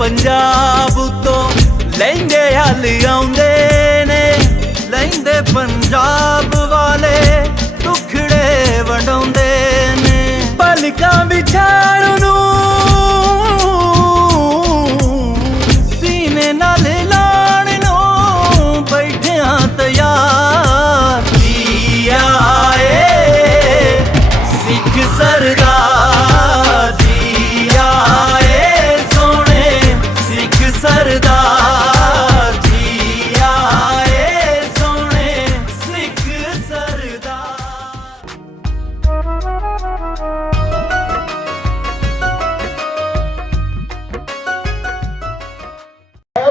पंजाब तो लहंगे हल आउंदे ने, लहंदे पंजाब वाले टुकड़े वंडाउंदे ने। पलकां विछाण नूं सीने नाल लाण नूं बैठियां तैयार। जी आए सिख सरदार, जी आए सोने सिख सरदार, जी आए सोने सिख सरदार।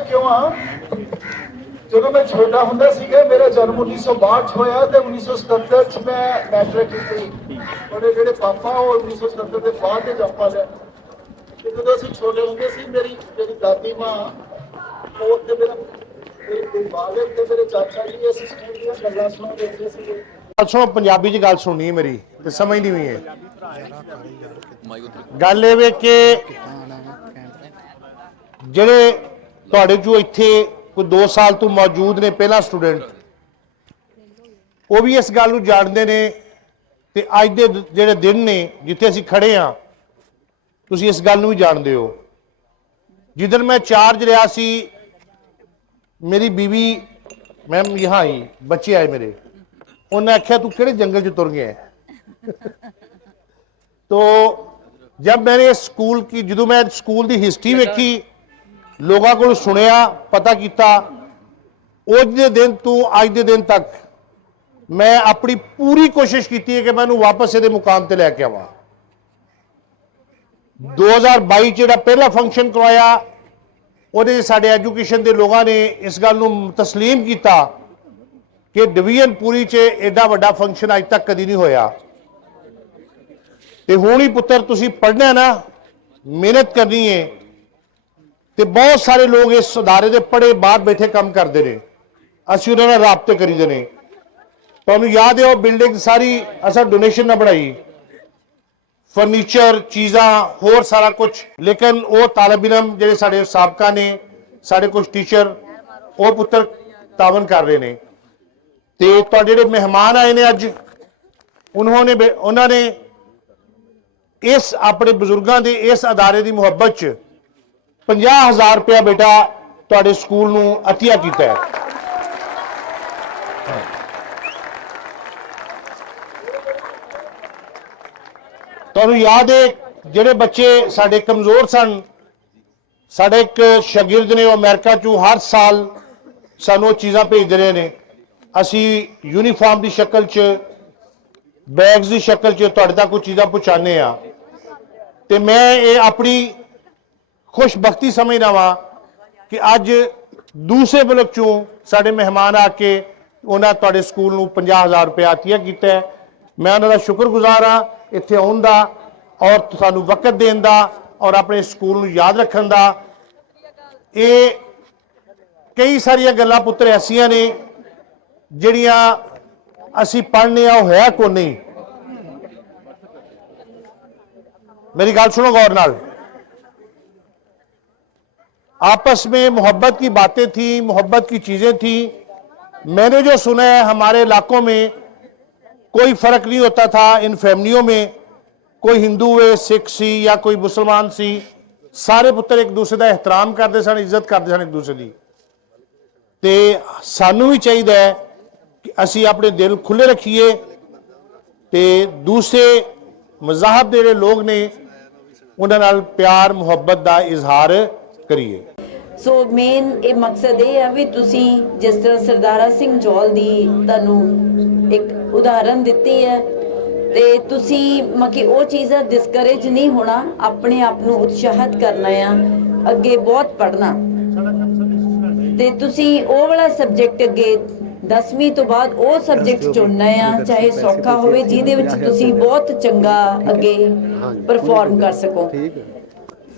क्यों जो मैं छोटा होंदा सीगा, मेरा जन्म 1962 होया ते 1977 च मैं मैट्रिक की। मेरे जेडे पापा वो 1977 के बाद दे जंप वाले। ते जदों असीं छोटे होंदे सी, मेरी दादी मां और ते मेरे वालिद ते मेरे चाचा जी असीं स्कूल दी गल्लां सुणदे हुंदे सी। सुनो, पंजाबी च गल सुननी मेरी ते समझनी भी है। गल ये कि जेडे तुहाडे चों इत्थे कोई 2 साल तो मौजूद ने पहला स्टूडेंट, वो भी इस गल नूं जाणदे ने ते अज दे जेडे दिन ने जिथे असीं खड़े हाँ, तुसीं इस गल नूं भी जाणदे हो। जिदन मैं चार्ज लिया सी, मेरी बीवी मैम यहाँ आई, बच्चे आए मेरे, उन्हें आख्या तू किहड़े जंगल च तुर गया है। तो जब मैंने स्कूल की, जो मैं स्कूल की हिस्ट्री वेखी, लोगों को सुनिया, पता किया, उस दिन तो अज के दिन तक मैं अपनी पूरी कोशिश की है कि मैं वापस ये मुकाम पर लैके आवा। 2022 जो पहला फंक्शन करवाया, वो साढ़े एजुकेशन के लोगों ने इस गल तस्लीम किया कि डिवीजन पूरी च एडा वड्डा फंक्शन अज तक कभी नहीं होया। ते हुण ही पुत्र तुसीं पढ़ना ना, मेहनत करनी है। तो बहुत सारे लोग इस अदारे के पढ़े बाहर बैठे काम करते हैं, असीं उन्हां नाल राबते करीदे ने। तुहानूं याद है वो बिल्डिंग सारी असां डोनेशन ना बनाई, फर्नीचर चीज़ां होर सारा कुछ, लेकिन वो तालब इलम जिहड़े साडे साबका ने, साडे कुछ टीचर, वो पुत्र तावन कर रहे हैं। तो तुहाडे जिहड़े मेहमान आए ने अज, उन्होंने इस अपने बजुर्गों के इस अदारे की मुहब्बत च 50,000 रुपया बेटा तुहाडे स्कूल नूं अतिया कीता है। तुहानूं याद है जिहड़े बच्चे साडे कमजोर सन, साडे एक शागिर्द ने अमेरिका चों हर साल सानूं चीज़ां भेजदे रहे ने। असी यूनीफॉर्म की शक्ल च, बैग्स की शक्ल च तुहाडे तक कुछ चीज़ां पहुँचाने आ। ते मैं ये अपनी खुशबख्ती समझना वा कि अज दूसरे मुल्क चों साडे मेहमान आके उन्होंने तुहाडे स्कूल नूं 50,000 रुपया अतिया कीता है। मैं उन्होंने शुक्रगुजार हाँ इत्थे आउण दा और सानूं वक्त देण दा और अपने स्कूल नूं याद रखण दा। ये कई सारिया गल्लां पुत्र ऐसियां ने जिहड़ियां असीं पढ़ने आ, वो है को नहीं। मेरी गल सुनो गौर नाल। आपस में मोहब्बत की बातें थी, मोहब्बत की चीज़ें थी। मैंने जो सुना है, हमारे इलाकों में कोई फ़र्क नहीं होता था इन फैमिलियों में, कोई हिंदू है, सिख सी या कोई मुसलमान सी, सारे पुत्र एक दूसरे का एहतराम करते सन, इज्जत करते सन एक दूसरे की। तो सानू भी चाहिए है कि असी अपने दिल खुले रखिए, तो दूसरे मज़हब के लोग ने उन्हां नाल प्यार मुहब्बत का इजहार करिए। सो मेन ये मकसद ये है भी तुसी जिस तरह सरदारा सिंह जौल दी तुहानू एक उदाहरण दिती है, ते तुसी मकी वो चीज़ां डिस्करेज नहीं होना, अपने आप नू उत्साहित करना है, अगे बहुत पढ़ना। ते तुसी वो वाला सब्जेक्ट अगे 10वीं तो बाद वो सब्जेक्ट चुनना है, चाहे सौखा होवे जिहदे विच तुसी बहुत चंगा अगे परफॉर्म कर सको।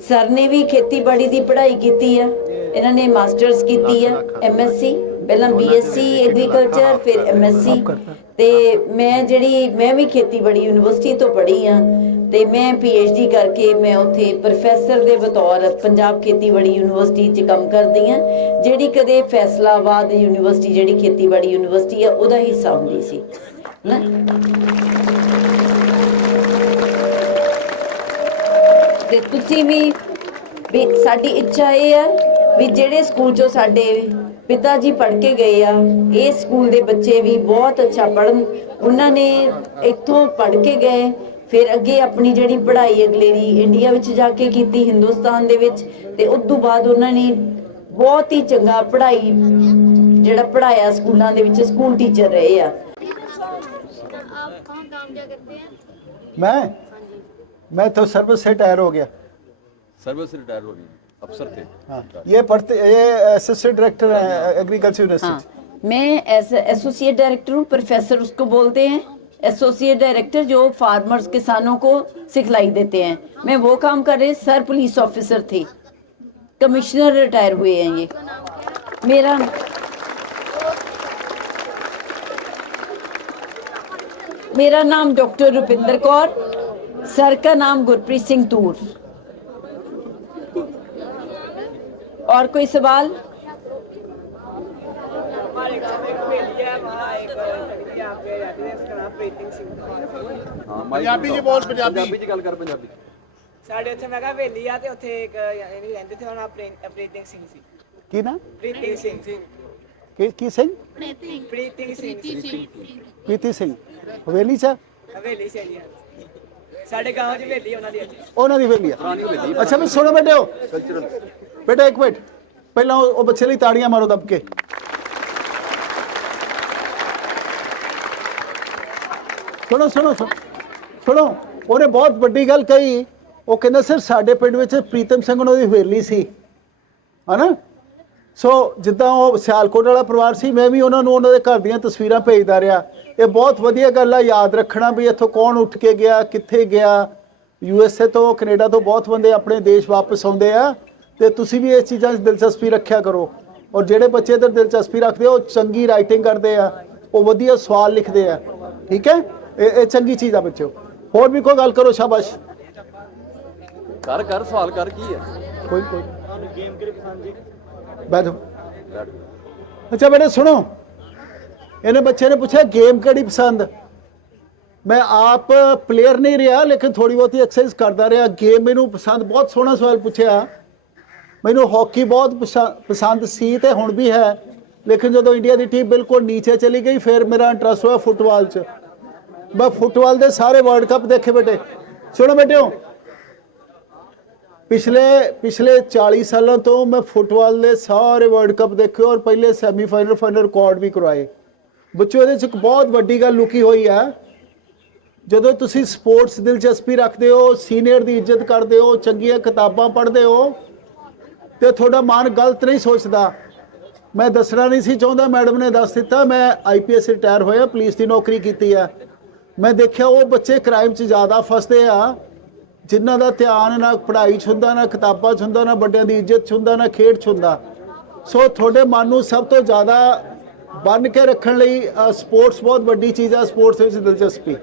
सर ने भी खेतीबाड़ी की पढ़ाई की है, इन्होंने मास्टर्स की है, MSc, पहला BSc एग्रीकल्चर, फिर MSc। ते मैं भी खेतीबाड़ी यूनिवर्सिटी तो पढ़ी हाँ, ਤੇ ਮੈਂ PhD ਕਰਕੇ ਮੈਂ ਉੱਥੇ ਪ੍ਰੋਫੈਸਰ ਦੇ ਬਤੌਰ ਪੰਜਾਬ ਖੇਤੀਬਾੜੀ ਯੂਨੀਵਰਸਿਟੀ 'ਚ ਕੰਮ ਕਰਦੀ ਹਾਂ, ਜਿਹੜੀ ਕਦੇ ਫੈਸਲਾਬਾਦ ਯੂਨੀਵਰਸਿਟੀ ਜਿਹੜੀ ਖੇਤੀਬਾੜੀ ਯੂਨੀਵਰਸਿਟੀ ਆ ਉਹਦਾ ਹਿੱਸਾ ਹੁੰਦੀ ਸੀ ਨਾ। ਤੇ ਤੁਸੀਂ ਵੀ ਸਾਡੀ ਇੱਛਾ ਇਹ ਆ ਵੀ ਜਿਹੜੇ ਸਕੂਲ 'ਚੋਂ ਸਾਡੇ ਪਿਤਾ ਜੀ ਪੜ੍ਹ ਕੇ ਗਏ ਆ, ਇਹ ਸਕੂਲ ਦੇ ਬੱਚੇ ਵੀ ਬਹੁਤ ਅੱਛਾ ਪੜ੍ਹਨ। ਉਹਨਾਂ ਨੇ ਇੱਥੋਂ ਪੜ੍ਹ ਕੇ ਗਏ, ਫਿਰ ਅੱਗੇ ਆਪਣੀ ਜਿਹੜੀ ਪੜ੍ਹਾਈ ਅਗਲੇਰੀ ਇੰਡੀਆ ਵਿੱਚ ਜਾ ਕੇ ਕੀਤੀ, ਹਿੰਦੁਸਤਾਨ ਦੇ ਵਿੱਚ, ਤੇ ਉਸ ਤੋਂ ਬਾਅਦ ਉਹਨਾਂ ਨੇ ਬਹੁਤ ਹੀ ਚੰਗਾ ਪੜ੍ਹਾਈ ਜਿਹੜਾ ਪੜ੍ਹਾਇਆ ਸਕੂਲਾਂ ਦੇ ਵਿੱਚ, ਸਕੂਲ ਟੀਚਰ ਰਹੇ ਆ। मैं तो सर्विस से रिटायर हो गया। सर्विस से रिटायर हो गई, अफसर थे। हाँ, ये असिस्टेंट डायरेक्टर है एग्रीकल्चर यूनिवर्सिटी। हाँ, मैं एसोसिएट डायरेक्टर हूँ, प्रोफेसर उसको बोलते हैं, एसोसिएट डायरेक्टर जो फार्मर्स किसानों को सिखलाई देते हैं। मैं वो काम कर रही, सर पुलिस ऑफिसर थे, कमिश्नर रिटायर हुए हैं ये। मेरा नाम डॉक्टर रुपिंदर कौर, सर का नाम गुरप्रीत सिंह तूर। और कोई सवाल? ਪੰਜਾਬੀ ਜੀ ਬੋਲ, ਪੰਜਾਬੀ ਪੰਜਾਬੀ ਚ ਗੱਲ ਕਰ, ਪੰਜਾਬੀ। ਸਾਡੇ ਉੱਥੇ ਮੈਂ ਕਿਹਾ ਹਵੇਲੀ ਆ ਤੇ ਉੱਥੇ ਇੱਕ ਯਾਨੀ ਰਹਿੰਦੇ ਸੀ, ਉਹਨਾਂ ਪ੍ਰੀਤਿੰਗ ਸਿੰਘ ਸੀ। की ना ਪ੍ਰੀਤਿੰਗ ਸਿੰਘ की सिंह ਪ੍ਰੀਤਿੰਗ ਸਿੰਘ ਸੀ। प्रीति सिंह हवेली च ਹਵੇਲੀ ਸੀ ਜੀ, ਸਾਡੇ ਗਾਂव 'ਚ ਹਵੇਲੀ ਉਹਨਾਂ ਦੀ। ਉਹਨਾਂ ਦੀ ਹਵੇਲੀ ਆ। ਅੱਛਾ ਵੀ ਸੁਣੋ ਬੇਟਿਓ, ਬੇਟਾ ਇੱਕ ਮਿੰਟ ਪਹਿਲਾਂ ਉਹ ਬੱਚੇ ਲਈ ਤਾੜੀਆਂ ਮਾਰੋ ਦੱਬ ਕੇ। ਸੁਣੋ ਸੁਣੋ ਸੁਣੋ, ਉਹਨੇ ਬਹੁਤ ਵੱਡੀ ਗੱਲ ਕਹੀ। ਉਹ ਕਹਿੰਦਾ ਸਰ ਸਾਡੇ ਪਿੰਡ ਵਿੱਚ ਪ੍ਰੀਤਮ ਸਿੰਘ ਉਹਨਾਂ ਦੀ ਹਵੇਲੀ ਸੀ, ਹਨਾ। ਸੋ ਜਿੱਦਾਂ ਉਹ ਸਿਆਲਕੋਟ ਵਾਲਾ ਪਰਿਵਾਰ ਸੀ, ਮੈਂ ਵੀ ਉਹਨਾਂ ਨੂੰ ਉਹਨਾਂ ਦੇ ਘਰ ਦੀਆਂ ਤਸਵੀਰਾਂ ਭੇਜਦਾ ਰਿਹਾ। ਇਹ ਬਹੁਤ ਵਧੀਆ ਗੱਲ ਆ ਯਾਦ ਰੱਖਣਾ ਵੀ ਇੱਥੋਂ ਕੌਣ ਉੱਠ ਕੇ ਗਿਆ, ਕਿੱਥੇ ਗਿਆ। USA ਤੋਂ, ਕੈਨੇਡਾ ਤੋਂ ਬਹੁਤ ਬੰਦੇ ਆਪਣੇ ਦੇਸ਼ ਵਾਪਸ ਆਉਂਦੇ ਆ, ਤੇ ਤੁਸੀਂ ਵੀ ਇਸ ਚੀਜ਼ਾਂ 'ਚ ਦਿਲਚਸਪੀ ਰੱਖਿਆ ਕਰੋ। ਔਰ ਜਿਹੜੇ ਬੱਚੇ ਇੱਧਰ ਦਿਲਚਸਪੀ ਰੱਖਦੇ ਆ, ਉਹ ਚੰਗੀ ਰਾਈਟਿੰਗ ਕਰਦੇ ਆ, ਉਹ ਵਧੀਆ ਸਵਾਲ ਲਿਖਦੇ ਆ, ਠੀਕ ਹੈ। ਇਹ ਚੰਗੀ ਚੀਜ਼ ਆ ਬੱਚਿਓ। ਹੋਰ ਵੀ ਕੋਈ ਗੱਲ ਕਰੋ, ਸ਼ਾਬਾਸ਼। ਕਰ ਸਵਾਲ ਕਰ, ਕੀ ਹੈ? ਕੋਈ ਗੇਮ ਕਿਹੜੀ ਪਸੰਦ ਜੀ? ਬੈਠੋ। ਅੱਛਾ ਬੇਟੇ ਸੁਣੋ, ਇਹਨੇ ਬੱਚੇ ਨੇ ਪੁੱਛਿਆ ਗੇਮ ਕਿਹੜੀ ਪਸੰਦ। ਮੈਂ ਆਪ ਪਲੇਅਰ ਨਹੀਂ ਰਿਹਾ, ਲੇਕਿਨ ਥੋੜੀ ਬਹੁਤੀ ਐਕਸਰਸਾਈਜ਼ ਕਰਦਾ ਰਿਹਾ। ਗੇਮ ਮੈਨੂੰ ਪਸੰਦ, ਬਹੁਤ ਸੋਹਣਾ ਸਵਾਲ ਪੁੱਛਿਆ। ਮੈਨੂੰ ਹਾਕੀ ਬਹੁਤ ਪਸੰਦ ਸੀ ਤੇ ਹੁਣ ਵੀ ਹੈ, ਲੇਕਿਨ ਜਦੋਂ ਇੰਡੀਆ ਦੀ ਟੀਮ ਬਿਲਕੁਲ ਨੀਚੇ ਚਲੀ ਗਈ, ਫਿਰ ਮੇਰਾ ਇੰਟਰਸਟ ਹੋਇਆ ਫੁੱਟਬਾਲ 'ਚ। ਮੈਂ ਫੁੱਟਬਾਲ ਦੇ ਸਾਰੇ ਵਰਲਡ ਕੱਪ ਦੇਖੇ ਬੇਟੇ। ਸੁਣੋ ਬੇਟਿਓ, ਪਿਛਲੇ 40 ਸਾਲਾਂ ਤੋਂ ਮੈਂ ਫੁੱਟਬਾਲ ਦੇ ਸਾਰੇ ਵਰਲਡ ਕੱਪ ਦੇਖੇ, ਔਰ ਪਹਿਲੇ ਸੈਮੀਫਾਈਨਲ, ਫਾਈਨਲ ਰਿਕਾਰਡ ਵੀ ਕਰਵਾਏ। ਬੱਚਿਓ ਇਹਦੇ 'ਚ ਇੱਕ ਬਹੁਤ ਵੱਡੀ ਗੱਲ ਲੁਕੀ ਹੋਈ ਹੈ। ਜਦੋਂ ਤੁਸੀਂ ਸਪੋਰਟਸ ਦਿਲਚਸਪੀ ਰੱਖਦੇ ਹੋ, ਸੀਨੀਅਰ ਦੀ ਇੱਜ਼ਤ ਕਰਦੇ ਹੋ, ਚੰਗੀਆਂ ਕਿਤਾਬਾਂ ਪੜ੍ਹਦੇ ਹੋ, ਤੇ ਤੁਹਾਡਾ ਮਨ ਗਲਤ ਨਹੀਂ ਸੋਚਦਾ। ਮੈਂ ਦੱਸਣਾ ਨਹੀਂ ਸੀ ਚਾਹੁੰਦਾ, ਮੈਡਮ ਨੇ ਦੱਸ ਦਿੱਤਾ। ਮੈਂ IPS ਰਿਟਾਇਰ ਹੋਇਆ, ਪੁਲਿਸ ਦੀ ਨੌਕਰੀ ਕੀਤੀ ਆ। ਮੈਂ ਦੇਖਿਆ ਉਹ ਬੱਚੇ ਕ੍ਰਾਈਮ 'ਚ ਜ਼ਿਆਦਾ ਫਸਦੇ ਆ ਜਿਨ੍ਹਾਂ ਦਾ ਧਿਆਨ ਨਾ ਪੜ੍ਹਾਈ 'ਚ ਹੁੰਦਾ, ਨਾ ਕਿਤਾਬਾਂ 'ਚ ਹੁੰਦਾ, ਨਾ ਵੱਡਿਆਂ ਦੀ ਇੱਜ਼ਤ 'ਚ ਹੁੰਦਾ, ਨਾ ਖੇਡ 'ਚ ਹੁੰਦਾ। ਸੋ ਤੁਹਾਡੇ ਮਨ ਨੂੰ ਸਭ ਤੋਂ ਜ਼ਿਆਦਾ ਬੰਨ ਕੇ ਰੱਖਣ ਲਈ ਸਪੋਰਟਸ ਬਹੁਤ ਵੱਡੀ ਚੀਜ਼ ਆ। ਸਪੋਰਟਸ ਵਿੱਚ ਦਿਲਚਸਪੀ,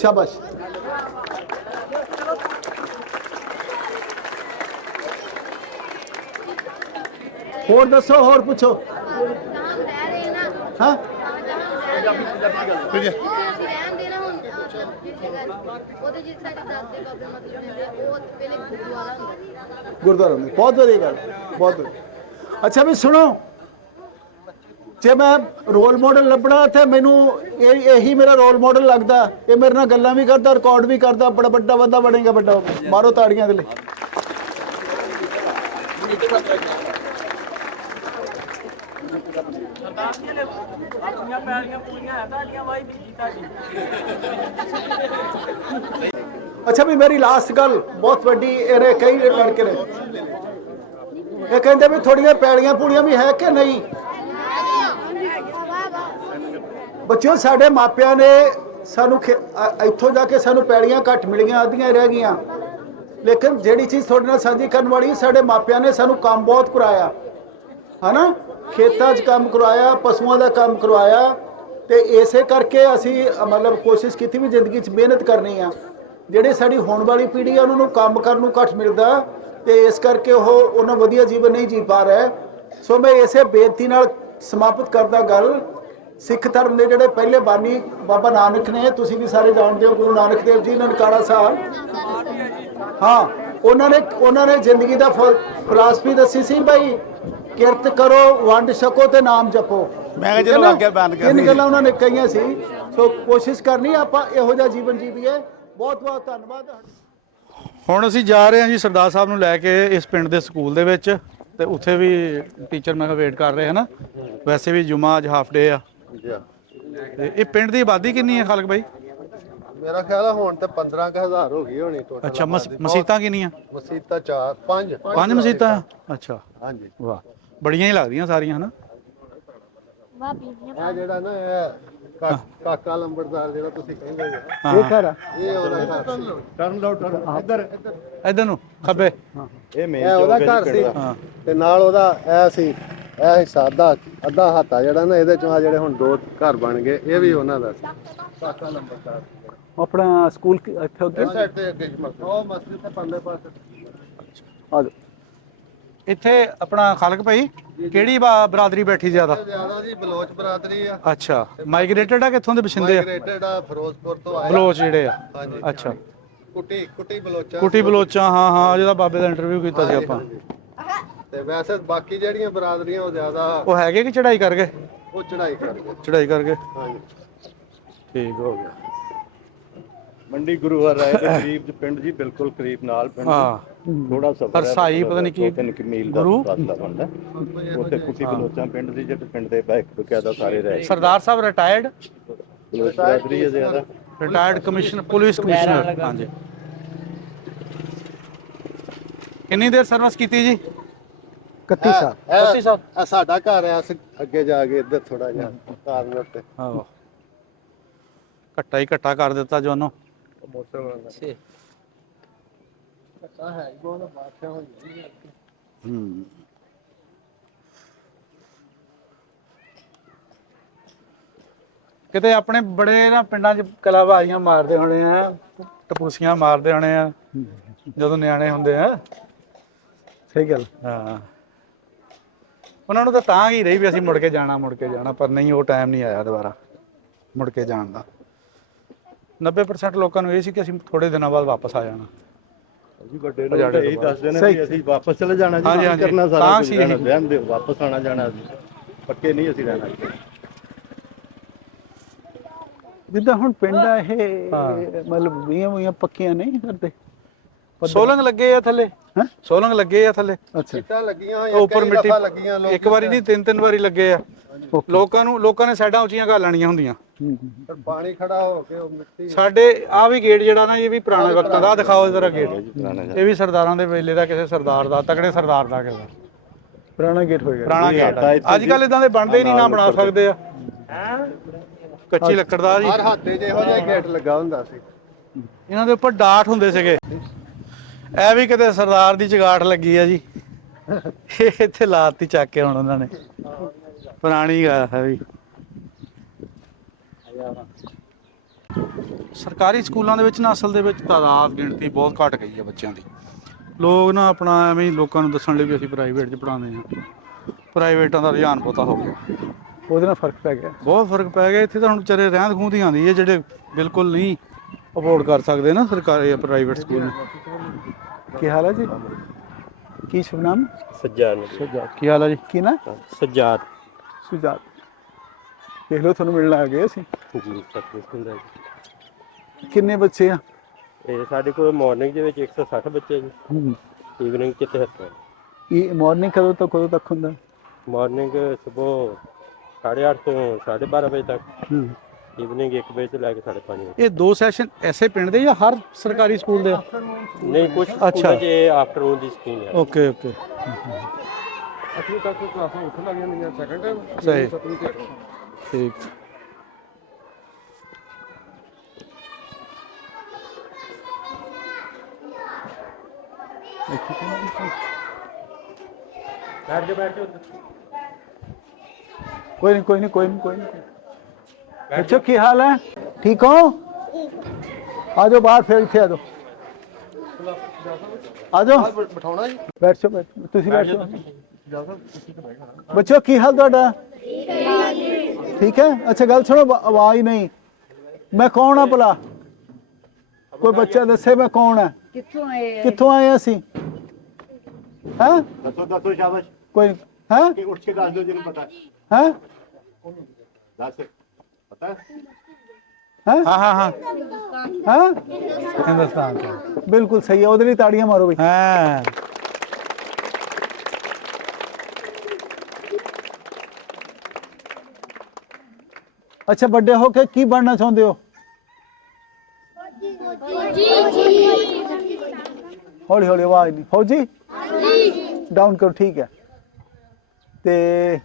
ਸ਼ਾਬਾਸ਼। ਹੋਰ ਦੱਸੋ, ਹੋਰ ਪੁੱਛੋ। ਹਾਂ ਗੁਰਦੁਆਰਾ में बहुत बढ़िया गल, बहुत बढ़िया। अच्छा भी सुनो, जे मैं रोल मॉडल लभना थे, मैनू यही मेरा रोल मॉडल लगता। ये मेरे नाल गल्लां भी करता, रिकॉर्ड भी करता, बड़ा बड़ा बंदा बनेगा, बड़ा। मारो ताड़ियां दे लई। अच्छा भी मेरी लास्ट गल बहुत वड्डी, इहने कई लड़के ने ये कहते भी थोड़ियां पैलियां पूड़ियां भी है कि नहीं। बच्चों साडे मापिया ने सानू इत्थों जाके सानू पैलियां घट मिलियां, आदियां रह गईयां, लेकिन जिहड़ी चीज़ थोड़े नाल साझी करन वाली, साडे मापिया ने सानू काम बहुत कराया है ना। खेतां 'च काम करवाया, पशुओं का काम करवाया, ते इसे करके असी मतलब कोशिश की भी जिंदगी 'च मेहनत करनी आ। ਜਿਹੜੀ ਸਾਡੀ ਹੋਣ ਵਾਲੀ ਪੀੜ੍ਹੀ ਆ ਉਹਨਾਂ ਨੂੰ ਕੰਮ ਕਰਨ ਨੂੰ ਘੱਟ ਮਿਲਦਾ ਤੇ ਇਸ ਕਰਕੇ ਉਹ ਉਹਨਾਂ ਵਧੀਆ ਜੀਵਨ ਨਹੀਂ ਜੀ ਪਾ ਰਹੇ। ਸੋ ਮੈਂ ਇਸੇ ਬੇਨਤੀ ਨਾਲ ਸਮਾਪਤ ਕਰਦਾ ਗੱਲ। ਸਿੱਖ ਧਰਮ ਦੇ ਜਿਹੜੇ ਪਹਿਲੇ ਬਾਨੀ ਬਾਬਾ ਨਾਨਕ ਨੇ, ਤੁਸੀਂ ਵੀ ਸਾਰੇ ਜਾਣਦੇ ਹੋ, ਗੁਰੂ ਨਾਨਕ ਦੇਵ ਜੀ ਨਨਕਾਣਾ ਸਾਹਿਬ, ਹਾਂ, ਉਹਨਾਂ ਨੇ ਜ਼ਿੰਦਗੀ ਦਾ ਫਿਲਾਸਫੀ ਦੱਸੀ ਸੀ ਭਾਈ, ਕਿਰਤ ਕਰੋ, ਵੰਡ ਛਕੋ ਤੇ ਨਾਮ ਜਪੋ। ਮੈਂ ਕਿਹਾ ਚਲੋ ਅੱਗੇ ਬੰਦ ਕਰ ਤਿੰਨ ਗੱਲਾਂ ਉਹਨਾਂ ਨੇ ਕਹੀਆਂ ਸੀ। ਸੋ ਕੋਸ਼ਿਸ਼ ਕਰਨੀ ਆਪਾਂ ਇਹੋ ਜਿਹਾ ਜੀਵਨ ਜੀਵੀਏ। ਬਹੁਤ ਬਹੁਤ ਧੰਨਵਾਦ। ਹੁਣ ਅਸੀਂ ਜਾ ਰਹੇ ਹਾਂ ਜੀ ਸਰਦਾਰ ਸਾਹਿਬ ਨੂੰ ਲੈ ਕੇ ਇਸ ਪਿੰਡ ਦੇ ਸਕੂਲ ਦੇ ਵਿੱਚ, ਤੇ ਉੱਥੇ ਵੀ ਟੀਚਰ ਮੈਂ ਕਿਹਾ ਵੇਟ ਕਰ ਰਹੇ ਹਨ। ਵੈਸੇ ਵੀ ਜੁਮਾ ਅੱਜ ਹਾਫ ਡੇ ਆ। ਤੇ ਇਹ ਪਿੰਡ ਦੀ ਆਬਾਦੀ ਕਿੰਨੀ ਹੈ ਖਾਲਕ ਭਾਈ? ਮੇਰਾ ਖਿਆਲ ਹੈ ਹੁਣ ਤੇ 15,000 ਹੋ ਗਈ ਹੋਣੀ ਟੋਟਲ। ਅੱਛਾ, ਮਸੀਤਾਂ ਕਿੰਨੀਆਂ? ਮਸੀਤਾਂ 4 5 5 ਮਸੀਤਾਂ? ਅੱਛਾ, ਹਾਂਜੀ। ਵਾਹ, ਬੜੀਆਂ ਹੀ ਲੱਗਦੀਆਂ ਸਾਰੀਆਂ ਹਨਾ। ਇਹ ਜਿਹੜਾ ਨਾ ਇਹ ਕਾਕਾ ਲੰਬੜਦਾਰ ਜਿਹੜਾ ਤੁਸੀਂ ਕਹਿੰਦੇ ਹੋ, ਇਹ ਘਰ ਆ, ਇਹ ਉਹਦਾ ਘਰ ਸੀ। ਟਰਨ ਲਓ, ਟਰਨ ਇੱਧਰ ਇਧਰ ਨੂੰ ਖੱਬੇ। ਇਹ ਉਹਦਾ ਘਰ ਸੀ ਤੇ ਨਾਲ ਉਹਦਾ ਇਹ ਸੀ, ਇਹ ਹਿੱਸਾ ਅੱਧਾ ਹਾਤਾ ਜਿਹੜਾ ਨਾ ਇਹਦੇ ਚੋਂ ਆ ਜਿਹੜੇ ਹੁਣ 2 ਘਰ ਬਣ ਗਏ, ਇਹ ਵੀ ਉਹਨਾਂ ਦਾ ਸੀ। ਕਾਕਾ ਲੰਬੜਦਾਰ ਆਪਣਾ ਸਕੂਲ ਇੱਥੇ ਉੱਤੇ ਸਾਈਡ ਤੇ ਅੱਗੇ ਉਹ ਮਸਜਿਦ ਤੇ ਪਰਲੇ ਪਾਸੇ। ਆ ਜਾਓ। ਇੱਥੇ ਆਪਣਾ ਖਾਲਕ ਭਾਈ ਕਿਹੜੀ ਬਰਾਦਰੀ ਬੈਠੀ ਜ਼ਿਆਦਾ? ਜ਼ਿਆਦਾ ਜੀ ਬਲੋਚ ਬਰਾਦਰੀ ਆ। ਅੱਛਾ, ਮਾਈਗ੍ਰੇਟਡ ਆ ਕਿੱਥੋਂ ਦੇ ਬਸ਼ਿੰਦੇ ਆ? ਮਾਈਗ੍ਰੇਟਡ ਆ, ਫਿਰੋਜ਼ਪੁਰ ਤੋਂ ਆਏ। ਬਲੋਚ ਜਿਹੜੇ ਆ? ਹਾਂਜੀ। ਅੱਛਾ, ਕੁੱਟੀ ਬਲੋਚਾ। ਕੁੱਟੀ ਬਲੋਚਾਂ, ਹਾਂ ਹਾਂ, ਜਿਹਦਾ ਬਾਬੇ ਦਾ ਇੰਟਰਵਿਊ ਕੀਤਾ ਸੀ ਆਪਾਂ। ਤੇ ਵੈਸੇ ਬਾਕੀ ਜਿਹੜੀਆਂ ਬਰਾਦਰੀਆਂ ਉਹ ਜ਼ਿਆਦਾ ਉਹ ਹੈਗੇ ਕਿ ਚੜਾਈ ਕਰ ਗਏ? ਉਹ ਚੜਾਈ ਕਰਦੇ। ਚੜਾਈ ਕਰ ਗਏ, ਹਾਂਜੀ। ਠੀਕ ਹੋ ਗਿਆ। ਮੰਡੀ ਗੁਰੂਵਾਰ ਰਾਏ ਦੇ ਕਰੀਬ ਪਿੰਡ ਜੀ, ਬਿਲਕੁਲ ਕਰੀਬ ਨਾਲ ਪਿੰਡ। ਹਾਂ, ਥੋੜਾ ਸਫਰ ਹੈ, ਹਰਸਾਈ ਪਤਾ ਨਹੀਂ ਕੀ 2-3 ਮੀਲ ਦਾ ਰਸਤਾ ਬਣਦਾ। ਉੱਥੇ ਕੁੱਟੀ ਬਲੋਚਾਂ ਪਿੰਡ ਦੀ, ਜਿਹੜੇ ਪਿੰਡ ਦੇ ਬਾਈਕ ਬਕਾਇਦਾ ਸਾਰੇ ਰਹੇ। ਸਰਦਾਰ ਸਾਹਿਬ ਰਿਟਾਇਰਡ ਬਲੋਚ ਬਰਾਦਰੀ ਹੈ ਜ਼ਿਆਦਾ। Retired commissioner, police commissioner. ਹਾਂਜੀ, ਕਿੰਨੀ ਦੇਰ ਸਰਵਿਸ ਕੀਤੀ ਜੀ? 31 ਸਾਲ। 31 ਸਾਲ। ਇਹ ਸਾਡਾ ਘਰ ਆ, ਅੱਗੇ ਜਾ ਕੇ ਇੱਧਰ ਥੋੜਾ ਜਿਹਾ ਕਾਰਨਰ ਤੇ। ਆਹੋ, ਘੱਟਾ ਹੀ ਘੱਟਾ ਕਰ ਦਿੱਤਾ ਜੋ ਉਹਨੂੰ। ਕਿਤੇ ਆਪਣੇ ਬੜੇ ਨਾ ਪਿੰਡਾਂ 'ਚ ਕਲਾਬਾਜ਼ੀਆਂ ਮਾਰਦੇ ਹੋਣੇ ਆ, ਟਪੂਸੀਆਂ ਮਾਰਦੇ ਹੋਣੇ ਆ ਜਦੋਂ ਨਿਆਣੇ ਹੁੰਦੇ ਆ। ਸਹੀ ਗੱਲ। ਹਾਂ, ਉਹਨਾਂ ਨੂੰ ਤਾਂ ਹੀ ਰਹੀ ਵੀ ਅਸੀਂ ਮੁੜ ਕੇ ਜਾਣਾ, ਪਰ ਨਹੀਂ, ਉਹ ਟਾਈਮ ਨਹੀਂ ਆਇਆ ਦੁਬਾਰਾ ਮੁੜ ਕੇ ਜਾਣ ਦਾ। 90% ਲੋਕਾਂ ਨੂੰ ਇਹ ਸੀ ਕਿ ਅਸੀਂ ਥੋੜੇ ਦਿਨਾਂ ਬਾਅਦ ਵਾਪਸ ਆ ਜਾਣਾ। ਜੀ ਵੱਡੇ ਲੋਕ ਇਹੀ ਦੱਸਦੇ ਨੇ ਕਿ ਅਸੀਂ ਵਾਪਸ ਚਲੇ ਜਾਣਾ ਜੀ, ਹਾਂਜੀ, ਹਾਂਜੀ, ਕਰਨਾ ਤਾਂ ਸਾਰਾ ਸੀ ਕੁਝ ਰਹਿਣਾ, ਰਹਿਣ ਦਿਓ, ਵਾਪਸ ਆਣਾ ਜਾਣਾ, ਪੱਕੇ ਨਹੀਂ ਅਸੀਂ ਰਹਿਣਾ। ਜਿੱਦਾਂ ਹੁਣ ਪਿੰਡ ਆ ਇਹ, ਮਤਲਬ ਵੀਆਂ ਪੱਕੀਆਂ ਨਹੀਂ ਕਰਦੇ। ਸੋਲੰਗ ਲੱਗੇ ਆ ਥੱਲੇ, ਸੋਲੰਗ ਲੱਗੇ ਆ ਥੱਲੇ। ਅੱਛਾ, ਇੱਟਾਂ ਲੱਗੀਆਂ ਹੋਈਆਂ, ਉੱਪਰ ਕਈ ਮਿੱਟੀ ਦਫਾ ਲੱਗੀਆਂ। ਇੱਕ ਵਾਰੀ ਨਹੀਂ, 3-3 ਵਾਰੀ ਲੱਗੇ ਆ। ਲੋਕਾਂ ਨੇ ਸਾਈਡਾਂ ਉੱਚੀਆਂ ਕਰ ਲੈਣੀਆਂ ਹੁੰਦੀਆਂ। ਫਿਰ ਪਾਣੀ ਖੜਾ ਹੋ ਕੇ ਉਹ ਮਿੱਟੀ। ਸਾਡੇ ਆ ਵੀ ਗੇਟ ਜਿਹੜਾ ਨਾ, ਇਹ ਵੀ ਪੁਰਾਣੇ ਵਕਤ ਦਾ। ਦਿਖਾਓ ਜਰਾ ਗੇਟ, ਇਹ ਵੀ ਸਰਦਾਰਾਂ ਦੇ ਵੇਲੇ ਦਾ, ਕਿਸੇ ਸਰਦਾਰ ਦਾ, ਤਕੜੇ ਸਰਦਾਰ ਦਾ ਕਿਸੇ ਪੁਰਾਣਾ ਗੇਟ ਹੋਏਗਾ। ਪੁਰਾਣਾ ਗੇਟ। ਅੱਜ ਕੱਲ ਇਦਾਂ ਦੇ ਬਣਦੇ ਹੀ ਨਹੀਂ, ਨਾ ਬਣਾ ਸਕਦੇ ਆ। ਕੱਚੀ ਲੱਕੜ ਦਾ ਜੀ। ਹਰ ਹੱਥੇ ਜਿਹੋ ਜਿਹਾ ਗੇਟ ਲੱਗਾ ਹੁੰਦਾ ਸੀ। ਇਹਨਾਂ ਦੇ ਉੱਪਰ ਡਾਟ ਹੁੰਦੇ ਸੀਗੇ। ਇਹ ਵੀ ਕਿਤੇ ਸਰਦਾਰ ਦੀ ਚਗਾਟ ਲੱਗੀ ਆ ਜੀ, ਇਹ ਇੱਥੇ ਲਾਤੀ ਚੱਕ ਕੇ ਹੁਣ ਉਹਨਾਂ ਨੇ। ਪੁਰਾਣੀ ਗੱਲ ਹੈ ਵੀ। ਸਰਕਾਰੀ ਸਕੂਲਾਂ ਦੇ ਵਿੱਚ ਨਾ ਅਸਲ ਦੇ ਵਿੱਚ ਤਾਦਾਦ ਗਿਣਤੀ ਬਹੁਤ ਘਟ ਗਈ ਹੈ ਬੱਚਿਆਂ ਦੀ। ਲੋਕ ਨਾ ਆਪਣਾ ਐਵੇਂ ਹੀ ਲੋਕਾਂ ਨੂੰ ਦੱਸਣ ਲਈ ਵੀ ਅਸੀਂ ਪ੍ਰਾਈਵੇਟ 'ਚ ਪੜ੍ਹਾਉਂਦੇ ਹਾਂ। ਪ੍ਰਾਈਵੇਟਾਂ ਦਾ ਰੁਝਾਨ ਬਹੁਤਾ ਹੋ ਗਿਆ, ਉਹਦੇ ਨਾਲ ਫਰਕ ਪੈ ਗਿਆ, ਬਹੁਤ ਫਰਕ ਪੈ ਗਿਆ। ਇੱਥੇ ਤਾਂ ਹੁਣ ਵਿਚਾਰੇ ਰਹਿੰਦ ਖੂੰਹਦ ਹੀ ਆਉਂਦੀ ਹੈ, ਜਿਹੜੇ ਬਿਲਕੁਲ ਨਹੀਂ ਅਫੋਰਡ ਕਰ ਸਕਦੇ ਨਾ ਸਰਕਾਰੀ ਪ੍ਰਾਈਵੇਟ ਸਕੂਲ। ਕੀ ਹਾਲ ਹੈ ਜੀ? ਕੀ ਸ਼ੁਭ ਨਾਮ? ਸੱਜਾਦ। ਕੀ ਹਾਲ ਹੈ ਜੀ? ਕੀ ਨਾ? ਸੱਜਾਦ ਸੁਜਾਤ। ਦੇਖ ਲਓ, ਤੁਹਾਨੂੰ ਮਿਲਣ ਆ ਗਏ ਅਸੀਂ। ਜੀ, ਸਤਿ ਸ਼੍ਰੀ ਕਿੰਨੇ ਬੱਚੇ ਆ? ਇਹ ਸਾਡੇ ਕੋਲ ਮਾਰਨਿੰਗ ਦੇ ਵਿੱਚ 160 ਬੱਚੇ ਜੀ, ਈਵਨਿੰਗ 'ਚ 73। ਇਹ ਮਾਰਨਿੰਗ ਕਦੋਂ ਤੋਂ ਕਦੋਂ ਤੱਕ ਹੁੰਦਾ? ਮਾਰਨਿੰਗ ਸਵੇਰ 8:30 ਤੋਂ 12:30 ਵਜੇ ਤੱਕ, ਈਵਨਿੰਗ 1 ਵਜੇ ਤੋਂ ਲੈ ਕੇ 5:30 ਵਜੇ। ਇਹ 2 ਸੈਸ਼ਨ ਐਸੇ ਪਿੰਡ ਦੇ ਜਾਂ ਹਰ ਸਰਕਾਰੀ ਸਕੂਲ ਦੇ? ਨਹੀਂ, ਕੁਝ ਸਕੂਲਾਂ 'ਚ ਆਫਟਰਨੂਨ ਦੀ ਸਕੀਮ ਹੈ। ਓਕੇ ਓਕੇ, 8ਵੀਂ ਤੱਕ ਕਲਾਸਾਂ ਉੱਠ ਲੱਗੀਆਂ ਹੁੰਦੀਆਂ, ਸੈਕੰਡ ਟਾਈਮ। ਸਹੀ, 7ਵੀਂ ਤੇ 8ਵੀਂ। ਠੀਕ। कोई नहीं। बच्चों की हाल है? ठीक हो? ਆ ਜਾਓ ਬਾਹਰ, ਫਿਰ ਇੱਥੇ ਆ ਜਾਓ, ਆ ਜਾਓ, ਬਿਠਾਉਣਾ ਜੀ। ਬੈਠੋ ਤੁਸੀਂ ਬੈਠੋ। ਬੱਚੋ ਕੀ ਹਾਲ ਤੁਹਾਡਾ? ਠੀਕ ਹੈ। ਅੱਛਾ ਗੱਲ ਸੁਣੋ, ਆਵਾਜ਼ ਨਹੀਂ। ਮੈਂ ਕੌਣ ਆ ਭਲਾ? ਕੋਈ ਬੱਚਾ ਦੱਸੇ ਮੈਂ ਕੌਣ ਆ? ਕਿੱਥੋਂ ਆਏ ਅਸੀਂ? ਹੈ ਦੱਸੋ ਸ਼ਾਬਾਸ਼। ਕੋਈ ਹੈ? ਉੱਠ ਕੇ ਦੱਸ ਦਿਓ ਜਿਹਨੂੰ ਪਤਾ ਹੈ? ਦੱਸ ਪਤਾ ਹੈ? ਹਾਂ ਹਾਂ ਹਾਂ ਹੈ? ਹਿੰਦੁਸਤਾਨ ਤੋਂ। ਬਿਲਕੁਲ ਸਹੀ ਹੈ, ਉਹਦੇ ਲਈ ਤਾੜੀਆਂ ਮਾਰੋ ਬਈ। ਹਾਂ ਅੱਛਾ, ਵੱਡੇ ਹੋ ਕੇ ਕੀ ਬਣਨਾ ਚਾਹੁੰਦੇ ਹੋ? ਹੌਲੀ ਹੌਲੀ, ਆਵਾਜ਼ ਨਹੀਂ। ਫੌਜੀ ਡਾਊਨ ਕਰੋ, ਠੀਕ ਹੈ। ਤੇ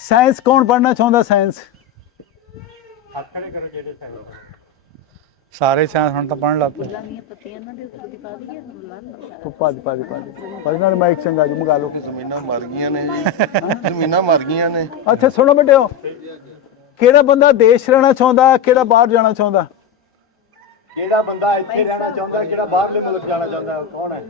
ਸਾਇੰਸ ਕੌਣ ਪੜ੍ਹਨਾ ਚਾਹੁੰਦਾ? ਸਾਇੰਸ ਸਾਰੇ ਸਾਇੰਸ ਹੁਣ ਤਾਂ ਪੜ੍ਹਨ ਲੱਗ ਪਏ। ਪਾ ਦੇ ਨਾਲ ਮਾਈਕ ਚੰਗਾ ਜੀ ਮੰਗਾ ਲਓ। ਜ਼ਮੀਨਾਂ ਮਰ ਗਈਆਂ ਨੇ ਜੀ, ਜ਼ਮੀਨਾਂ ਮਰ ਗਈਆਂ ਨੇ। ਅੱਛਾ ਸੁਣੋ ਵੱਡਿਓ, ਕਿਹੜਾ ਬੰਦਾ ਦੇਸ਼ ਰਹਿਣਾ ਚਾਹੁੰਦਾ, ਕਿਹੜਾ ਬਾਹਰ ਜਾਣਾ ਚਾਹੁੰਦਾ? ਕਿਹੜਾ ਬੰਦਾ ਇੱਥੇ ਰਹਿਣਾ ਚਾਹੁੰਦਾ, ਕਿਹੜਾ ਬਾਹਰਲੇ ਮੁਲਕ ਜਾਣਾ ਚਾਹੁੰਦਾ, ਕੌਣ ਹੈ?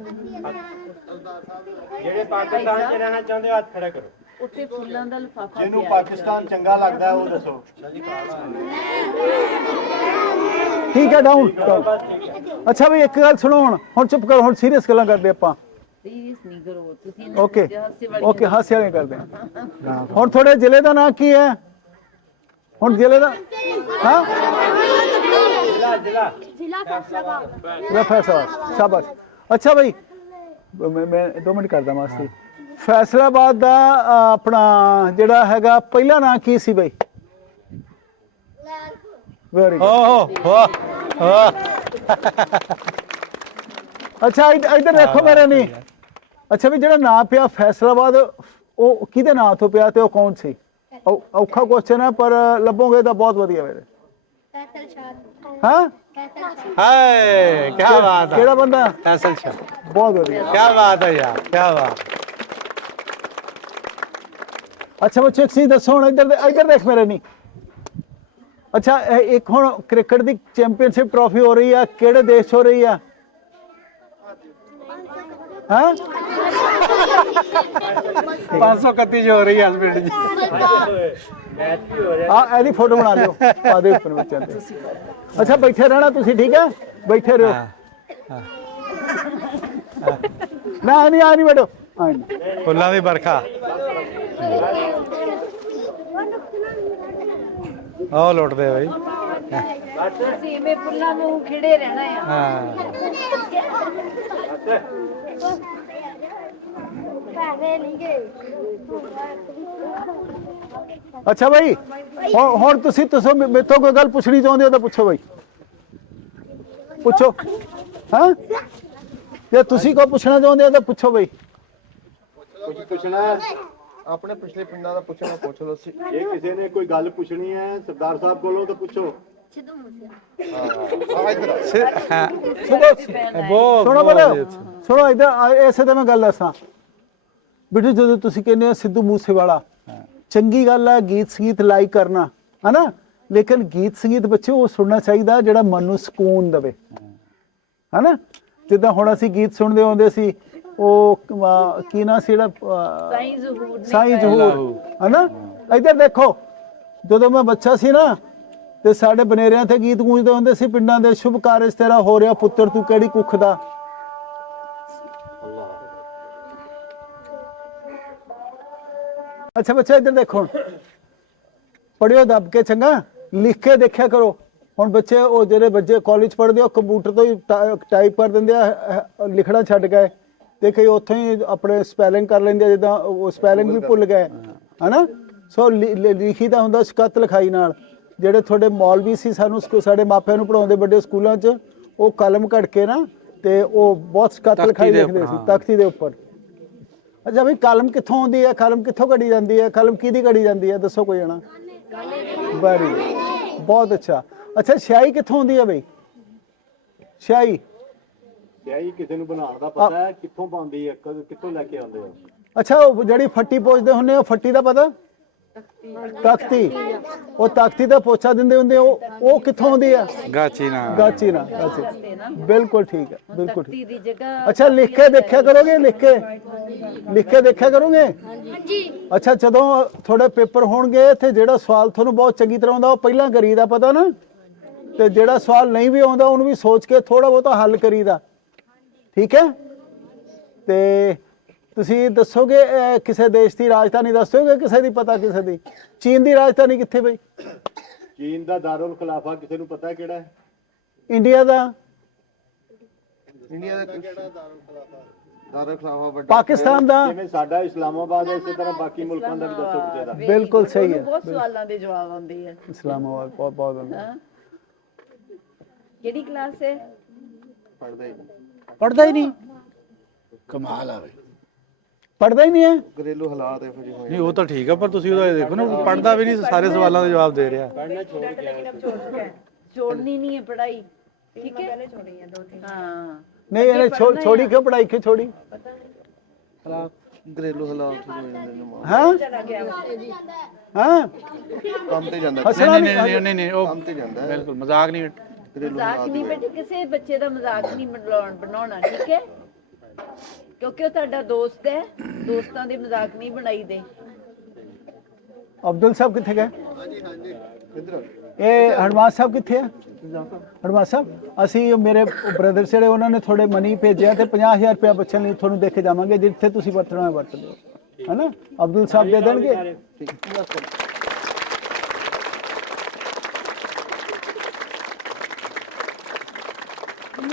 ਜਿਹੜੇ ਪਾਕਿਸਤਾਨ 'ਚ ਰਹਿਣਾ ਚਾਹੁੰਦੇ ਹੋ ਹੱਥ ਖੜਾ ਕਰੋ। ਉੱਤੇ ਫੁੱਲਾਂ ਦਾ ਲਿਫਾਫਾ ਜਿਹਨੂੰ ਪਾਕਿਸਤਾਨ ਚੰਗਾ ਲੱਗਦਾ ਉਹ ਦੱਸੋ। ਠੀਕ ਹੈ, ਡਾਊਨ। ਅੱਛਾ ਵੀ ਇੱਕ ਗੱਲ ਸੁਣੋ, ਹੁਣ ਚੁੱਪ ਕਰੋ, ਹੁਣ ਸੀਰੀਅਸ ਗੱਲਾਂ ਕਰਦੇ ਆਪਾਂ। ਸੀਰੀਅਸ ਨਹੀਂ ਕਰੋ ਤੁਸੀਂ। ਓਕੇ ਓਕੇ, ਹਾਸੇ ਵਾਲੀਆਂ ਕਰਦੇ ਹਾਂ। ਹੁਣ ਤੁਹਾਡੇ ਜ਼ਿਲ੍ਹੇ ਦਾ ਨਾਂ ਕੀ ਹੈ? ਹੁਣ ਜ਼ਿਲ੍ਹੇ ਦਾ ਹਾਂ? ਜ਼ਿਲ੍ਹਾ ਫੈਸਲਾਬਾਦ। ਸ਼ਾਬਾਸ਼। ਅੱਛਾ ਬਈ, ਮੈਂ 2 ਮਿੰਟ ਕਰਦਾ ਮਾਸੀ। ਫੈਸਲਾਬਾਦ ਦਾ ਆਪਣਾ ਜਿਹੜਾ ਹੈਗਾ ਪਹਿਲਾ ਨਾਂ ਕੀ ਸੀ ਬਈ? Very good. ਅੱਛਾ ਇੱਧਰ ਦੇਖੋ ਮੇਰੇ ਨਹੀਂ। ਅੱਛਾ ਵੀ ਜਿਹੜਾ ਨਾਂ ਪਿਆ ਫੈਸਲਾਬਾਦ, ਉਹ ਕਿਹਦੇ ਨਾਂ ਤੋਂ ਪਿਆ ਤੇ ਉਹ ਕੌਣ ਸੀ? ਔਖਾ ਕੁਐਸਚਨ ਹੈ ਪਰ ਲੱਭੋਗੇ ਤਾਂ ਬਹੁਤ ਵਧੀਆ ਮੇਰੇ। ਹਾਂ ਹਾਏ ਕੀ ਬਾਤ ਹੈ। ਕਿਹੜਾ ਬੰਦਾ? ਫੈਸਲ ਸ਼ਾਹ। ਬਹੁਤ ਵਧੀਆ। ਕੀ ਬਾਤ ਹੈ ਯਾਰ, ਕੀ ਬਾਤ। ਅੱਛਾ ਬੱਚੇ ਇੱਕ ਚੀਜ਼ ਦੱਸੋ, ਹੁਣ ਇੱਧਰ ਦੇਖ ਮੇਰੇ ਨਹੀਂ। ਅੱਛਾ ਇੱਕ ਹੁਣ ਕ੍ਰਿਕਟ ਦੀ ਚੈਂਪੀਅਨਸ਼ਿਪ ਟਰਾਫੀ ਹੋ ਰਹੀ ਆ, ਕਿਹੜੇ ਦੇਸ਼ 'ਚ ਹੋ ਰਹੀ ਆ? ਹਾਂ 531 ਜੋ ਹੋ ਰਹੀ ਹੈ ਪਿੰਡ ਜੀ। ਆ ਇਹਦੀ ਫੋਟੋ ਬਣਾ ਲਿਓ, ਪਾ ਦਿਓ ਉੱਪਰ ਬੱਚਿਆਂ ਤੇ। ਅੱਛਾ ਬੈਠੇ ਰਹਿਣਾ ਤੁਸੀਂ, ਠੀਕ ਹੈ? ਬੈਠੇ ਰਹੋ। ਨਾ ਨਹੀਂ ਆ ਨਹੀਂ ਬੈਠੋ। ਫੁੱਲਾਂ ਦੀ ਵਰਖਾ। ਉਹ ਲੁੱਟਦੇ ਬਈ। ਤੁਸੀਂ ਮੇ ਫੁੱਲਾਂ ਨੂੰ ਖਿੜੇ ਰਹਿਣਾ ਆ। ਹਾਂ ਅੱਛਾ ਭਾਈ, ਹੁਣ ਤੁਸੀਂ ਮੇਰੇ ਤੋਂ ਕੋਈ ਗੱਲ ਪੁੱਛਣੀ ਚਾਹੁੰਦੇ ਹੋ ਤਾਂ ਪੁੱਛੋ ਭਾਈ, ਪੁੱਛੋ। ਹਾਂ ਜੇ ਤੁਸੀਂ ਕੋਈ ਪੁੱਛਣਾ ਚਾਹੁੰਦੇ ਹੋ ਤਾਂ ਪੁੱਛੋ ਭਾਈ। ਕੁਝ ਪੁੱਛਣਾ? ਆਪਣੇ ਪਿਛਲੇ ਪਿੰਡਾਂ ਦਾ ਪੁੱਛਣਾ ਪੁੱਛ ਲਓ ਸੀ। ਜੇ ਕਿਸੇ ਨੇ ਕੋਈ ਗੱਲ ਪੁੱਛਣੀ ਹੈ ਸਰਦਾਰ ਸਾਹਿਬ ਕੋਲੋਂ ਤਾਂ ਪੁੱਛੋ। ਸੁਣੋ ਬੋਲੋ, ਸੁਣੋ ਇੱਧਰ ਐਸੇ ਤਾਂ ਮੈਂ ਗੱਲ ਦੱਸਾਂ ਬੇਟੇ। ਜਦੋਂ ਤੁਸੀਂ ਕਹਿੰਦੇ ਹੋ ਸਿੱਧੂ ਮੂਸੇਵਾਲਾ, ਚੰਗੀ ਗੱਲ ਹੈ ਗੀਤ ਸੰਗੀਤ ਲਾਈਕ ਕਰਨਾ, ਹੈ ਨਾ, ਲੇਕਿਨ ਗੀਤ ਸੰਗੀਤ ਬੱਚੇ ਉਹ ਸੁਣਨਾ ਚਾਹੀਦਾ ਜਿਹੜਾ ਮਨ ਨੂੰ ਸਕੂਨ ਦੇਵੇ, ਹੈ ਨਾ। ਜਿੱਦਾਂ ਹੁਣ ਅਸੀਂ ਗੀਤ ਸੁਣਦੇ ਹੁੰਦੇ ਸੀ, ਉਹ ਕੀ ਨਾਂ ਸੀ ਜਿਹੜਾ ਸਾਈਂ ਜ਼ਹੂਰ, ਹੈ ਨਾ। ਇੱਧਰ ਦੇਖੋ, ਜਦੋਂ ਮੈਂ ਬੱਚਾ ਸੀ ਨਾ ਤੇ ਸਾਡੇ ਬਨੇਰਿਆਂ ਤੇ ਗੀਤ ਗੂੰਜਦੇ ਹੁੰਦੇ ਸੀ ਪਿੰਡਾਂ ਦੇ, ਸ਼ੁਭ ਕਾਰਜ ਤੇਰਾ ਹੋ ਰਿਹਾ ਪੁੱਤਰ ਤੂੰ ਕਿਹੜੀ ਕੁੱਖ ਦਾ। ਅੱਛਾ ਬੱਚਾ ਇੱਧਰ ਦੇਖੋ, ਪੜ੍ਹਿਓ ਦੱਬ ਕੇ, ਚੰਗਾ ਲਿਖ ਕੇ ਦੇਖਿਆ ਕਰੋ। ਹੁਣ ਬੱਚੇ ਉਹ ਜਿਹੜੇ ਬੱਚੇ ਕਾਲਜ ਪੜ੍ਹਦੇ ਉਹ ਕੰਪਿਊਟਰ ਤੋਂ ਹੀ ਟਾਈਪ ਕਰ ਦਿੰਦੇ ਆ, ਲਿਖਣਾ ਛੱਡ ਗਏ, ਤੇ ਕਈ ਉੱਥੋਂ ਹੀ ਆਪਣੇ ਸਪੈਲਿੰਗ ਕਰ ਲੈਂਦੇ ਆ, ਜਿੱਦਾਂ ਉਹ ਸਪੈਲਿੰਗ ਵੀ ਭੁੱਲ ਗਏ, ਹੈ ਨਾ। ਸੋ ਲਿਖੀ ਦਾ ਹੁੰਦਾ ਸ਼ਕਤ ਲਿਖਾਈ ਨਾਲ। ਜਿਹੜੇ ਤੁਹਾਡੇ ਮੌਲਵੀ ਸੀ ਸਾਨੂੰ ਸਾਡੇ ਮਾਪਿਆਂ ਨੂੰ ਪੜ੍ਹਾਉਂਦੇ ਵੱਡੇ ਸਕੂਲਾਂ 'ਚ, ਉਹ ਕਲਮ ਘੜ ਕੇ ਨਾ ਤੇ ਉਹ ਬਹੁਤ ਸ਼ਕਤ ਲਿਖਾਈ ਲਿਖਦੇ ਸੀ ਤਖਤੀ ਦੇ ਉੱਪਰ। ਅੱਛਾ ਵੀ ਕਲਮ ਕਿੱਥੋਂ ਆਉਂਦੀ ਹੈ, ਕਲਮ ਕਿੱਥੋਂ ਘੜੀ ਜਾਂਦੀ ਹੈ, ਕਲਮ ਕਿਹਦੀ ਘੜੀ ਜਾਂਦੀ ਹੈ, ਦੱਸੋ ਕੋਈ ਜਣਾ। ਵੈਰੀ ਬਹੁਤ ਅੱਛਾ। ਅੱਛਾ ਸਿਆਹੀ ਕਿੱਥੋਂ ਆਉਂਦੀ ਹੈ ਬਈ? ਸਿਆਹੀ ਕਿਸੇ ਨੂੰ ਬਣਾਉਣ ਦਾ ਪਤਾ ਹੈ ਕਿੱਥੋਂ ਪਾਉਂਦੀ ਹੈ, ਕਿੱਥੋਂ ਲੈ ਕੇ ਆਉਂਦੇ ਹੋ? ਅੱਛਾ ਉਹ ਜਿਹੜੀ ਫੱਟੀ ਪੋਚਦੇ ਹੁੰਦੇ ਉਹ ਫੱਟੀ ਦਾ ਪਤਾ? ਤਖਤੀ ਉਹ ਤਖਤੀ ਦਾ ਪੋਚਾ ਦਿੰਦੇ ਹੁੰਦੇ ਉਹ ਕਿੱਥੋਂ ਆਉਂਦੀ ਆ ਗਾਚੀ ਨਾ ਗਾਚੀ ਨਾ ਗਾਚੀ ਬਿਲਕੁਲ ਠੀਕ ਹੈ ਬਿਲਕੁਲ ਤਖਤੀ ਠੀਕ ਦੀ ਜਗ੍ਹਾ ਅੱਛਾ ਲਿਖ ਕੇ ਦੇਖਿਆ ਕਰੋਗੇ ਲਿਖ ਕੇ ਦੇਖਿਆ ਕਰੋਗੇ ਹਾਂਜੀ ਅੱਛਾ ਜਦੋਂ ਥੋੜੇ ਪੇਪਰ ਹੋਣਗੇ ਤੇ ਜਿਹੜਾ ਸਵਾਲ ਤੁਹਾਨੂੰ ਬਹੁਤ ਚੰਗੀ ਤਰ੍ਹਾਂ ਆਉਂਦਾ ਉਹ ਪਹਿਲਾਂ ਕਰੀਦਾ ਪਤਾ ਨਾ ਤੇ ਜਿਹੜਾ ਸਵਾਲ ਨਹੀਂ ਵੀ ਆਉਂਦਾ ਉਹਨੂੰ ਵੀ ਸੋਚ ਕੇ ਥੋੜਾ ਬਹੁਤਾ ਹੱਲ ਕਰੀਦਾ ਠੀਕ ਹੈ ਤੇ ਤੁਸੀਂ ਦੱਸੋਗੇ ਕਿਸੇ ਦੇਸ਼ ਦੀ ਰਾਜਧਾਨੀ ਦੱਸੋਗੇ ਕਿਸੇ ਦੀ ਪਤਾ ਕਿਸੇ ਦੀ ਚੀਨ ਦੀ ਰਾਜਧਾਨੀ ਕਿੱਥੇ ਬਈ ਚੀਨ ਦਾ ਦਾਰੁਲ ਖਿਲਾਫਾ ਕਿਸੇ ਨੂੰ ਪਤਾ ਕਿਹੜਾ ਹੈ ਇੰਡੀਆ ਦਾ ਇੰਡੀਆ ਦਾ ਕਿਹੜਾ ਦਾਰੁਲ ਖਿਲਾਫਾ ਵੱਡਾ ਪਾਕਿਸਤਾਨ ਦਾ ਜਿਵੇਂ ਸਾਡਾ ਇਸਲਾਮਾਬਾਦ ਹੈ ਇਸੇ ਤਰ੍ਹਾਂ ਬਾਕੀ ਮੁਲਕਾਂ ਦਾ ਵੀ ਦੱਸੋ ਕਿਸੇ ਦਾ ਬਿਲਕੁਲ ਸਹੀ ਹੈ ਬਹੁਤ ਸਵਾਲਾਂ ਦੇ ਜਵਾਬ ਆਉਂਦੇ ਆ ਇਸਲਾਮਾਬਾਦ ਬਹੁਤ ਬਹੁਤ ਹੁੰਦਾ ਕਿਹੜੀ ਕਲਾਸ ਹੈ ਪੜਦਾ ਹੀ ਨਹੀਂ ਕਮਾਲ ਆ ਬਈ ਪੜਦਾ ਹੀ ਨਹੀਂ ਹੈ ਘਰੇਲੂ ਹਾਲਾਤ ਇਹੋ ਜਿਹੇ ਹੋਏ ਨਹੀਂ ਉਹ ਤਾਂ ਠੀਕ ਆ ਪਰ ਤੁਸੀਂ ਉਹਦਾ ਇਹ ਦੇਖੋ ਨਾ ਪੜਦਾ ਵੀ ਨਹੀਂ ਸਾਰੇ ਸਵਾਲਾਂ ਦੇ ਜਵਾਬ ਦੇ ਰਿਹਾ ਛੋੜਨੀ ਨਹੀਂ ਹੈ ਪੜਾਈ ਠੀਕ ਹੈ ਹਾਂ ਨਹੀਂ ਇਹਨੇ ਛੋੜੀ ਕਿਉਂ ਪੜਾਈ ਕਿਉਂ ਛੋੜੀ ਘਰੇਲੂ ਹਾਲਾਤ ਹੋ ਜਾਂਦੇ ਨੇ ਹਾਂ ਕੰਮ ਤੇ ਜਾਂਦਾ ਹੱਸਣਾ ਨਹੀਂ ਉਹ ਕੰਮ ਤੇ ਜਾਂਦਾ ਬਿਲਕੁਲ ਮਜ਼ਾਕ ਨਹੀਂ ਮਜ਼ਾਕ ਨਹੀਂ ਬੇਟੇ ਕਿਸੇ ਬੱਚੇ ਦਾ ਮਜ਼ਾਕ ਨਹੀਂ ਬਣਾਉਣਾ ਠੀਕ ਹੈ ਕਿਉਂਕਿ ਉਹ ਤੁਹਾਡਾ ਦੋਸਤ ਹੈ ਦੋਸਤਾਂ ਦੇ ਮਜ਼ਾਕ ਨਹੀਂ ਬਣਾਈਦੇ ਅਬਦੁਲ ਸਾਹਿਬ ਕਿੱਥੇ ਗਏ ਹਾਂਜੀ ਇਹ ਹਰਮਾਸ ਸਾਹਿਬ ਕਿੱਥੇ ਆ ਹਰਮਾਸ ਸਾਹਿਬ ਅਸੀਂ ਮੇਰੇ ਬ੍ਰਦਰ ਜਿਹੜੇ ਉਹਨਾਂ ਨੇ ਥੋੜੇ ਮਨੀ ਭੇਜਿਆ ਤੇ 50000 ਰੁਪਇਆ ਬੱਚਣ ਲਈ ਤੁਹਾਨੂੰ ਦੇ ਕੇ ਜਾਵਾਂਗੇ ਜਿੱਥੇ ਤੁਸੀਂ ਵਰਤਣਾ ਹੈ ਵਰਤ ਲਿਓ ਹੈਨਾ ਅਬਦੁਲ ਸਾਹਿਬ ਦੇ ਦੇਣਗੇ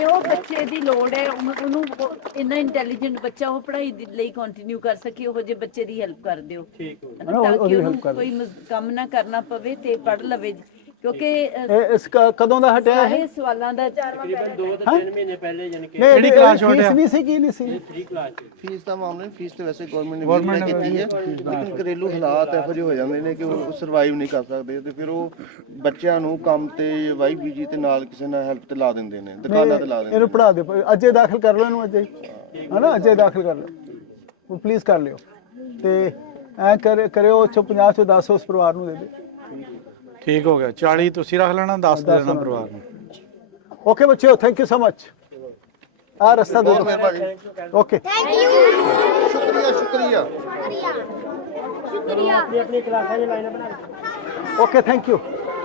ਉਹ ਬੱਚੇ ਦੀ ਲੋੜ ਹੈ ਉਹਨੂੰ ਇੰਨਾ ਇੰਟੈਲੀਜੈਂਟ ਬੱਚਾ ਉਹ ਪੜ੍ਹਾਈ ਲਈ ਕੰਟੀਨਿਊ ਕਰ ਸਕੇ ਉਹ ਜੇ ਬੱਚੇ ਦੀ ਹੈਲਪ ਕਰ ਦਿਓ ਤਾਂ ਕਿ ਉਹਨੂੰ ਕੋਈ ਕੰਮ ਨਾ ਕਰਨਾ ਪਵੇ ਤੇ ਪੜ੍ਹ ਲਵੇ ਕਿਉਂਕਿ ਇਸ ਕਦੋਂ ਦਾ ਹਟਿਆ ਹੈ ਸਾਰੇ ਸਵਾਲਾਂ ਦਾ ਤਕਰੀਬਨ 2 ਤੋਂ 3 ਮਹੀਨੇ ਪਹਿਲੇ ਜਾਨੀ ਕਿ ਕਿਹੜੀ ਕਲਾਸ ਛੋਟਿਆ ਨਹੀਂ ਸੀ ਕੀ ਨਹੀਂ ਸੀ 3 ਕਲਾਸ ਫੀਸ ਦਾ ਮਾਮਲਾ ਨਹੀਂ ਫੀਸ ਤੇ ਵੈਸੇ ਗਵਰਨਮੈਂਟ ਨੇ ਕੀਤੀ ਹੈ ਲੇਕਿਨ ਘਰੇਲੂ ਹਾਲਾਤ ਇਹੋ ਜਿਹੇ ਹੋ ਜਾਂਦੇ ਨੇ ਕਿ ਉਹ ਸਰਵਾਈਵ ਨਹੀਂ ਕਰ ਸਕਦੇ ਤੇ ਫਿਰ ਉਹ ਬੱਚਿਆਂ ਨੂੰ ਕੰਮ ਤੇ ਵਾਈ ਬੀਜੀ ਤੇ ਨਾਲ ਕਿਸੇ ਨਾਲ ਹੈਲਪ ਤੇ ਲਾ ਦਿੰਦੇ ਨੇ ਦੁਕਾਨਾਂ ਤੇ ਲਾ ਦਿੰਦੇ ਇਹਨੂੰ ਪੜਾ ਦਿਓ ਅੱਜੇ ਦਾਖਲ ਕਰ ਲਓ ਇਹਨੂੰ ਅੱਜੇ ਹੈਨਾ ਅੱਜੇ ਦਾਖਲ ਕਰ ਲਓ ਪਲੀਜ਼ ਕਰ ਲਿਓ ਤੇ ਐ ਕਰਿਓ 50 ਚੋਂ 10 ਉਸ ਪਰਿਵਾਰ ਨੂੰ ਦੇ ਦਿਓ ਠੀਕ ਹੋ ਗਿਆ 40 ਤੁਸੀਂ ਰੱਖ ਲੈਣਾ 10 ਦੇ ਦੇਣਾ ਪਰਿਵਾਰ ਨੂੰ ਓਕੇ ਬੱਚਿਓ ਥੈਂਕ ਯੂ ਸੋ ਮਚ ਆ ਰਸਤਾ ਦੇ ਦਿਓ ਓਕੇ ਸ਼ੁਕਰੀਆ ਆਪਣੀ ਕਲਾਸਾਂ ਦੀ ਲਾਈਨ ਬਣਾ ਓਕੇ ਥੈਂਕ ਯੂ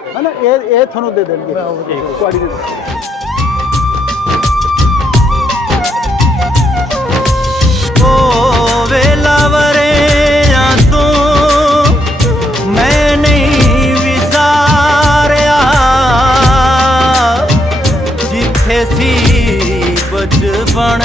ਹੈ ਨਾ ਇਹ ਤੁਹਾਨੂੰ ਦੇ ਦੇਣਗੇ ਤੁਹਾਡੀ ਦੇ ਦੇਣਗੇ ਉਹ ਵੇਲਾਵਰਿਆਂ ਤੋਂ ਮੈਂ ਨਹੀਂ ਵਿਸਾਰਿਆ ਜਿੱਥੇ ਸੀ ਬਚਪਨ